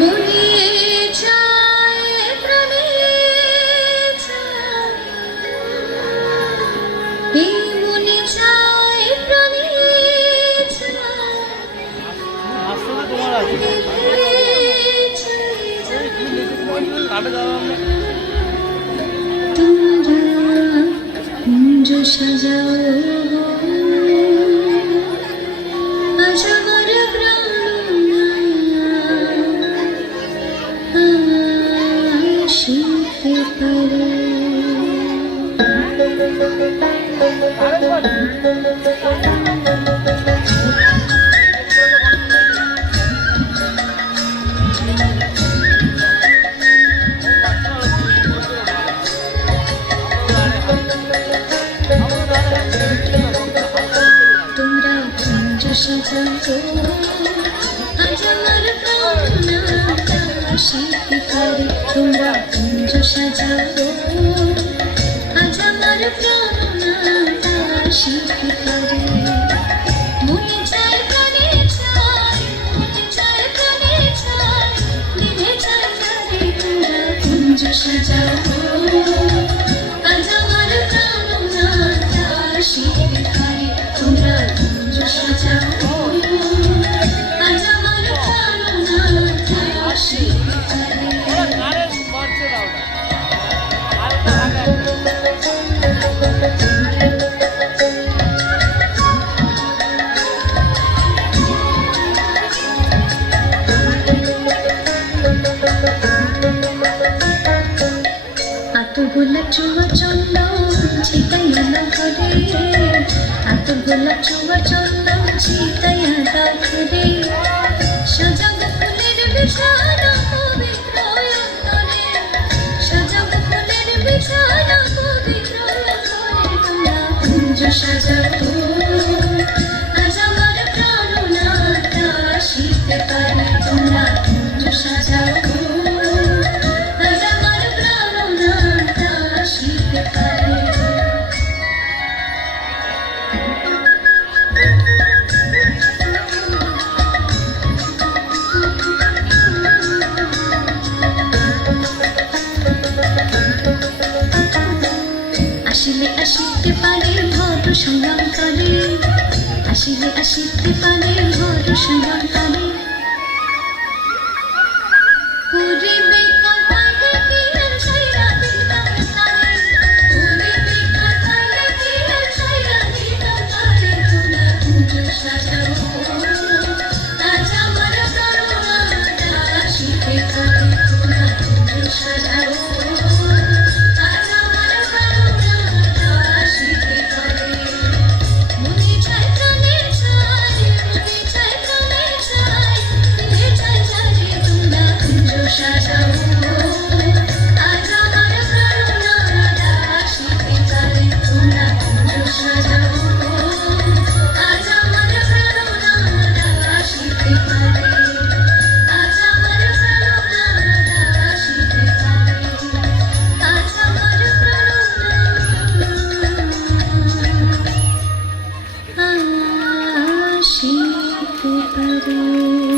মনে চায় প্রাণে চায়, এই মনে চায় প্রাণে চায়, তোমরা কুঞ্জ সাজাও আজ আমার প্রাণ আসিতে পারে। তোমরা কুঞ্জ সাজাও আজ আমার প্রাণ আসিতে পারে। তোমরা কুঞ্জ সাজাও আজ আমার প্রাণ আসিতে পারে। মনে চায় প্রাণে চায়, মনে চায় প্রাণে চায়, দিনে চায় তারে। তোমরা কুঞ্জ সাজাও আজ আমার প্রাণ আসিতে পারে। তোমরা কুঞ্জ সাজাও আজ আমার প্রাণ আসিতে পারে। আতগুলা চুয়া চন্দন ছিটাইয়া দাও ঘরে, আতগুলা চুয়া চন্দন ছিটাইয়া দাও ঘরে। সাজাও ফুলের বিছানা পবিত্র অন্তরে, সাজাও ফুলের বিছানা পবিত্র অন্তরে। তোমরা কুঞ্জ সাজাও আজ আমার প্রাণনাথ আসিতে পারে। তোমরা কুঞ্জ সাজাও আজ আমার প্রাণনাথ আসিতে পারে। আসিলে আসিতে পারে ভর সংগ্রামকালে, আসিলে আসিতে পারে ভর সংগ্রামকালে। করিবে কার পাইলে কি আর ছাইরা দিতাম তারে, করিবে কার পাইলে কি আর ছাইরা দিতাম তারে। তোমরা কুঞ্জ সাজাও আজ আমার প্রাণনাথ আসিতে পারে। তোমরা কুঞ্জ সাজাও আজ আমার প্রাণনাথ আসিতে পারে। মনে চায় প্রাণে চায়, মনে চায় প্রাণে চায়, দিনে চায় তারে। তোমরা কুঞ্জ সাজাও আজ আমার প্রাণনাথ আসিতে পারে। তোমরা কুঞ্জ সাজাও আজ আমার প্রাণনাথ আসিতে পারে। আজ আমার প্রাণনাথ আসিতে পারে। আজ আমার প্রাণনাথ আসিতে পারে।